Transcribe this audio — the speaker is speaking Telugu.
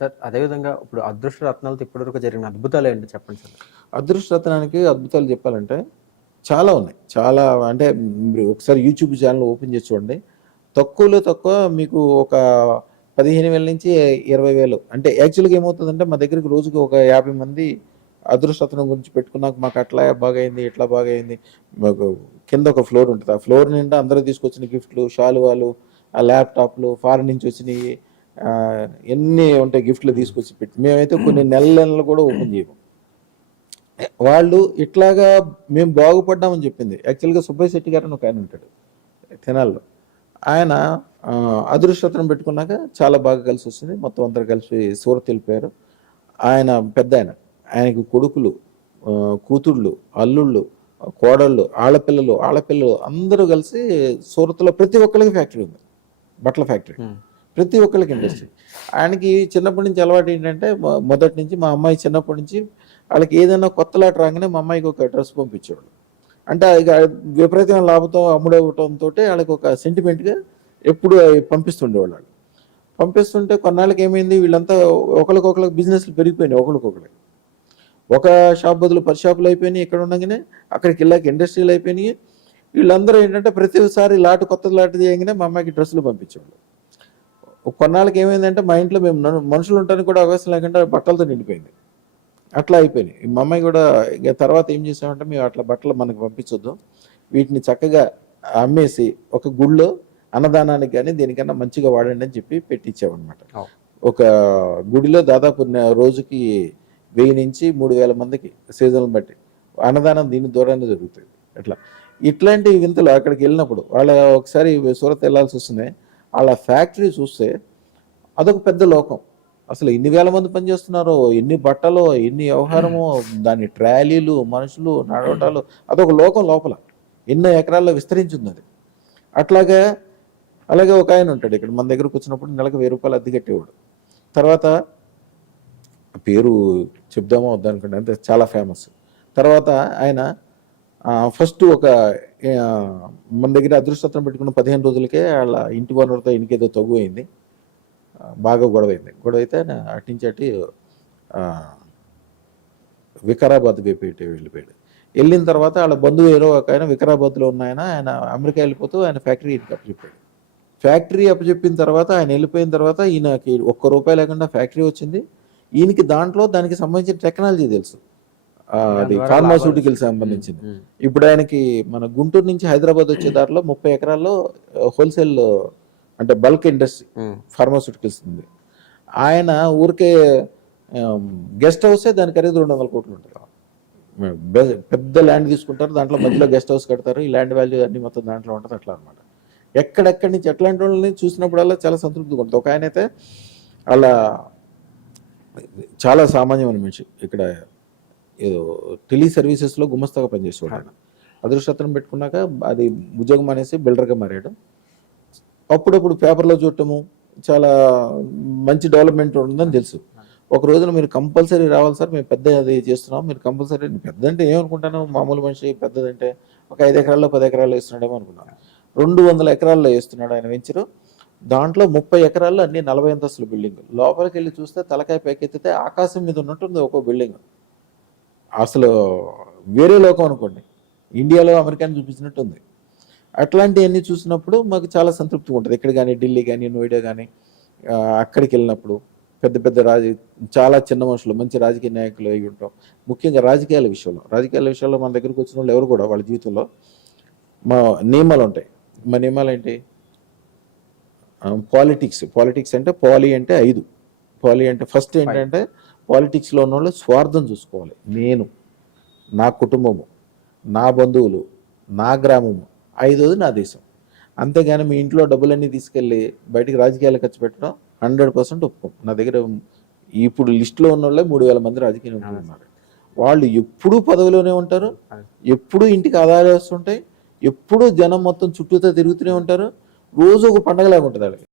సార్ అదేవిధంగా ఇప్పుడు అదృష్ట రత్నాలతో ఇప్పటివరకు జరిగిన అద్భుతాలు ఏంటి చెప్పండి సార్? అదృష్ట రత్నానికి అద్భుతాలు చెప్పాలంటే చాలా ఉన్నాయి. చాలా అంటే మీరు ఒకసారి యూట్యూబ్ ఛానల్ ఓపెన్ చేసి చూడండి. తక్కువలో తక్కువ మీకు ఒక 15,000 నుంచి 20,000 అంటే యాక్చువల్‌గా ఏమవుతుందంటే మా దగ్గరికి రోజుకి ఒక 50 మంది అదృష్ట రత్నం గురించి పెట్టుకున్నాక మాకు అట్లా బాగయింది, ఇట్లా బాగయింది. మాకు కింద ఒక ఫ్లోర్ ఉంటది. ఆ ఫ్లోర్ నిండా అందరూ తీసుకొచ్చిన గిఫ్ట్‌లు, శాలువాలు, ఆ ల్యాప్‌టాప్‌లు, ఫారిన్ నుంచి వచ్చినయి ఎన్ని ఉంటాయి గిఫ్ట్‌లు తీసుకొచ్చి పెట్టి మేమైతే కొన్ని నెలలు కూడా ఓపెన్ చేయము. వాళ్ళు ఇట్లాగా మేము బాగుపడ్డామని చెప్పింది. యాక్చువల్‌గా సుబ్బయ్య శెట్టి గారు అని ఒక ఆయన ఉంటాడు తెనాలిలో. ఆయన అదృష్టరత్నం పెట్టుకున్నాక చాలా బాగా కలిసి వస్తుంది. మొత్తం అందరు కలిసి సూరత్ వెళ్ళిపోయారు. ఆయన పెద్ద ఆయన, ఆయనకి కొడుకులు, కూతుళ్ళు, అల్లుళ్ళు, కోడళ్ళు, ఆడపిల్లలు అందరూ కలిసి సూరత్లో ప్రతి ఒక్కరికి ఫ్యాక్టరీ ఉంది, బట్టల ఫ్యాక్టరీ. ప్రతి ఒక్కరికి ఇండస్ట్రీ. ఆయనకి చిన్నప్పటి నుంచి అలవాటు ఏంటంటే మొదటి నుంచి మా అమ్మాయి చిన్నప్పటి నుంచి వాళ్ళకి ఏదైనా కొత్త లాట రాగానే మా అమ్మాయికి ఒక డ్రెస్ పంపించేవాడు. అంటే ఇక విపరీతమైన లాభంతో అమ్ముడవటంతో వాళ్ళకి ఒక సెంటిమెంట్గా ఎప్పుడు పంపిస్తుండేవాళ్ళు. పంపిస్తుంటే కొన్నాళ్ళకి ఏమైంది, వీళ్ళంతా ఒకరికొకరికి బిజినెస్లు పెరిగిపోయినాయి. ఒకరికొకరికి ఒక షాప్ బదులు 10 షాపులు అయిపోయినాయి. ఇక్కడ ఉండగానే అక్కడికి వెళ్ళాక ఇండస్ట్రీలు అయిపోయినాయి. వీళ్ళందరూ ఏంటంటే ప్రతిసారి కొత్త లాటు చేయగానే మా అమ్మాయికి డ్రెస్సులు పంపించేవాళ్ళు. కొన్నాళ్ళకి ఏమైందంటే మా ఇంట్లో మేము మనుషులు ఉండడానికి కూడా అవకాశం లేకుండా బట్టలతో నిండిపోయింది. అట్లా అయిపోయినాయి. మా అమ్మాయి కూడా ఇక తర్వాత ఏం చేసామంటే మేము అట్లా బట్టలు మనకు పంపించొద్దు, వీటిని చక్కగా అమ్మేసి ఒక గుళ్ళో అన్నదానానికి కానీ దేనికన్నా మంచిగా వాడండి అని చెప్పి పెట్టించామన్నమాట. ఒక గుడిలో దాదాపు రోజుకి 1000 నుంచి 3,000 మందికి సీజన్లు బట్టి అన్నదానం దీని ద్వారానే జరుగుతుంది. ఇట్లాంటి వింతలు అక్కడికి వెళ్ళినప్పుడు వాళ్ళ ఒకసారి సూరత్ వెళ్ళాల్సి వస్తుంది. వాళ్ళ ఫ్యాక్టరీ చూస్తే అదొక పెద్ద లోకం. అసలు ఎన్ని వేల మంది పనిచేస్తున్నారో, ఎన్ని బట్టలో, ఎన్ని వ్యవహారమో, దాని ట్రాలీలు, మనుషులు, నడవటాలు, అదొక లోకం లోపల ఎన్నో ఎకరాల్లో విస్తరించింది అది. అలాగే ఒక ఆయన ఉంటాడు ఇక్కడ మన దగ్గరకు వచ్చినప్పుడు నెలకు 1000 రూపాయలు అద్దె కట్టేవాడు. తర్వాత పేరు చెప్దామో వద్దనుకోండి, అంతే చాలా ఫేమస్. తర్వాత ఆయన ఫస్ట్ ఒక మన దగ్గర అదృష్టరత్నం పెట్టుకున్న 15 రోజులకే వాళ్ళ ఇంటి వనరుతో ఇంకేదో తగ్గు అయింది, బాగా గొడవైంది. గొడవైతే ఆయన అట్నుంచి వికారాబాద్ వెళ్ళిపోయాడు. వెళ్ళిన తర్వాత వాళ్ళ బంధువు ఏరో ఒక ఆయన వికారాబాద్లో ఉన్న ఆయన అమెరికా వెళ్ళిపోతూ ఆయన ఫ్యాక్టరీ అప్పచెప్పాడు. ఫ్యాక్టరీ అప్పచెప్పిన తర్వాత ఆయన వెళ్ళిపోయిన తర్వాత ఈయనకి ₹1 లేకుండా ఫ్యాక్టరీ వచ్చింది. ఈయనకి దానికి సంబంధించిన టెక్నాలజీ తెలుసు, అది ఫార్మాస్యూటికల్ సంబంధించింది. ఇప్పుడు ఆయనకి మన గుంటూరు నుంచి హైదరాబాద్ వచ్చే దారిలో 30 ఎకరాల్లో హోల్సేల్ అంటే బల్క్ ఇండస్ట్రీ ఫార్మాస్యూటికల్స్ ఉంది. ఆయన ఊరికే గెస్ట్ హౌసే దాని ఖరీదు 200 కోట్లు ఉంటుంది. పెద్ద ల్యాండ్ తీసుకుంటారు, దాంట్లో మధ్యలో గెస్ట్ హౌస్ కడతారు, ఈ ల్యాండ్ వాల్యూ అన్ని మొత్తం దాంట్లో ఉంటుంది. అట్లా అనమాట. ఎక్కడెక్కడి నుంచి ఎట్లాంటి వాళ్ళని చూసినప్పుడల్లా చాలా సంతృప్తిగా ఉంటుంది. ఒక ఆయన అయితే అలా చాలా సామాన్యమైన మనిషి, ఇక్కడ ఏదో టెలి సర్వీసెస్లో గుమస్తాగా పనిచేసేవాడు. ఆయన అదృష్టరత్నం పెట్టుకున్నాక అది ఉద్యోగం అనేసి బిల్డర్గా మారాడు. అప్పుడప్పుడు పేపర్లో చూడటము, చాలా మంచి డెవలప్మెంట్ ఉందని తెలుసు. ఒక రోజున మీరు కంపల్సరీ రావాలి సార్, మేము పెద్ద అది చేస్తున్నాం, మీరు కంపల్సరీ. పెద్ద అంటే ఏమనుకుంటాను, మామూలు మనిషి. పెద్దదంటే ఒక 5 ఎకరాల్లో 10 ఎకరాల్లో వేస్తున్నాడేమో అనుకున్నాను. 200 ఎకరాల్లో వేస్తున్నాడు ఆయన వెంచరు. దాంట్లో 30 ఎకరాల్లో అన్ని 40 అంతస్తుల బిల్డింగ్. లోపలికి వెళ్ళి చూస్తే తలకాయ పైకెత్తితే ఆకాశం మీద ఉన్నట్టుంది ఒక్కో బిల్డింగ్. అసలు వేరే లోకం అనుకోండి, ఇండియాలో అమెరికాని చూపించినట్టు ఉంది. అట్లాంటివన్నీ చూసినప్పుడు మాకు చాలా సంతృప్తిగా ఉంటుంది. ఇక్కడ కానీ ఢిల్లీ కానీ నోయిడా కానీ అక్కడికి వెళ్ళినప్పుడు పెద్ద పెద్ద చాలా చిన్న మనుషులు, మంచి రాజకీయ నాయకులు అయి ఉంటాం. ముఖ్యంగా రాజకీయాల విషయంలో మన దగ్గరకు వచ్చిన వాళ్ళు ఎవరు కూడా వాళ్ళ జీవితంలో మా నియమాలు ఉంటాయి. మా నియమాలు ఏంటి? పాలిటిక్స్ అంటే పాలి అంటే 5. పాలి అంటే ఫస్ట్ ఏంటంటే పాలిటిక్స్లో ఉన్న వాళ్ళు స్వార్థం చూసుకోవాలి. నేను, నా కుటుంబము, నా బంధువులు, నా గ్రామము, 5వది నా దేశం. అంతేగాని మీ ఇంట్లో డబ్బులన్నీ తీసుకెళ్ళి బయటికి రాజకీయాలు ఖర్చు పెట్టడం 100% ఒప్పుకోం. నా దగ్గర ఇప్పుడు లిస్టులో ఉన్న వాళ్ళే 3,000 మంది రాజకీయ నాయకులు ఉన్నారు. వాళ్ళు ఎప్పుడూ పదవిలోనే ఉంటారు, ఎప్పుడూ ఇంటికి ఆదాయాలు వస్తుంటాయి, ఎప్పుడూ జనం మొత్తం చుట్టూతో తిరుగుతూనే ఉంటారు. రోజు ఒక పండగలాగా ఉంటుంది వాళ్ళకి.